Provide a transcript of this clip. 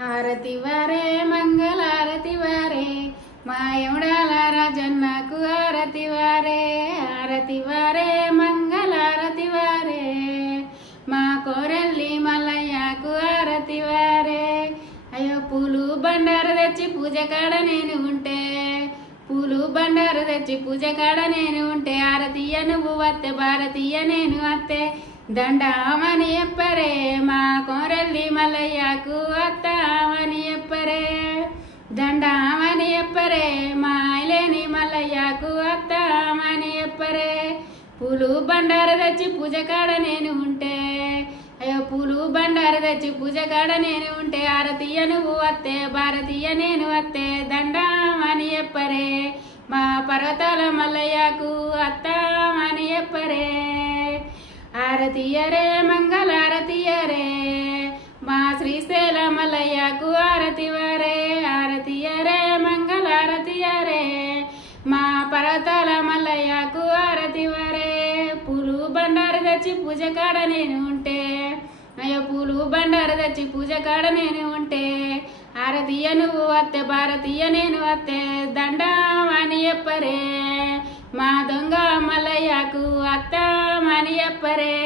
హారతి వారే మంగళారతి వారే మాయముడాల రాజన్నకు హారతి వారే హారతి వారే మంగళారతి వారే మా కోరల్లి మల్లయ్యకు హారతి వారే అయ్యో పూలు బండారు తెచ్చి పూజ కాడ నేను ఉంటే పూలు బండారు తెచ్చి పూజ కాడ నేను ఉంటే హారతియ్య నువ్వు వత్తే భారతీయ నేను వత్తే దండామని ఎప్పరే మా కోరల్లి మల్లయ్యకు అత్తామని ఎప్పరే దండామని ఎప్పరే మా ఐలేని మల్లయ్యకు అత్తామని ఎప్పరే పూలు బండారు తెచ్చి పూజ కాడ నేను ఉంటే అయ్యో పూలు బండారు తెచ్చి పూజ కాడ నేను ఉంటే హారతీయ నువ్వు వత్తే భారతీయ నేను వత్తే దండామని ఎప్పరే మా పర్వతాల మల్లయ్యకు అత్తామని ఎప్పరే హారతీయరే మంగళారతీయరే మా శ్రీశైల మల్లయ్యకు హారతి వారే హారతీయరే మంగళారతీయరే మా పర్వతాల మల్లయ్యకు హారతి వారే పూలు బండారు తెచ్చి పూజ కాడ నేను ఉంటే అయ్యో పూలు బండారు తెచ్చి పూజ కాడ నేను ఉంటే హారతీయ నువ్వు వత్తే భారతీయ నేను వత్తే దండామని ఎప్పరే మా దొంగ మల్లయ్యకు అత్తామని ఎప్పరే